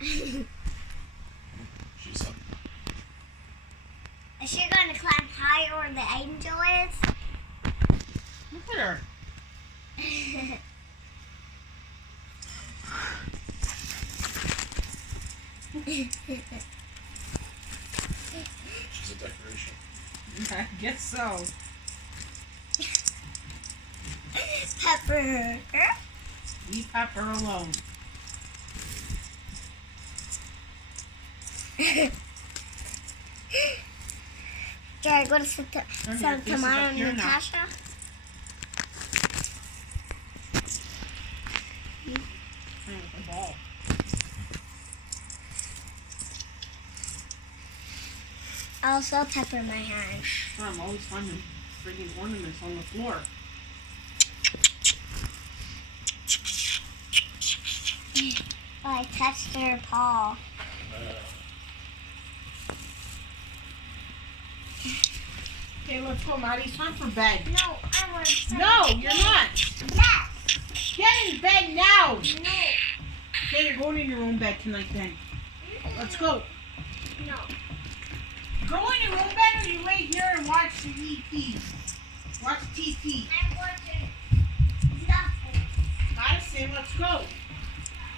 She's up. Is she going to climb higher where the angel is? Look at her. She's a decoration. I guess so. Pepper. Leave Pepper alone. Jerry, go to Santa Mara and Natasha. With the ball. I also have pepper in my hand. I'm always finding freaking ornaments on the floor. Oh, I touched her paw. Okay, let's go, Maddie. It's time for bed. No, I want to. No, you're not. Yes. Get in bed now. No. Okay, you're going in your own bed tonight then. Let's go. No. Go in your own bed or you lay here and watch the ET. Watch TT. I'm watching nothing. I say let's go.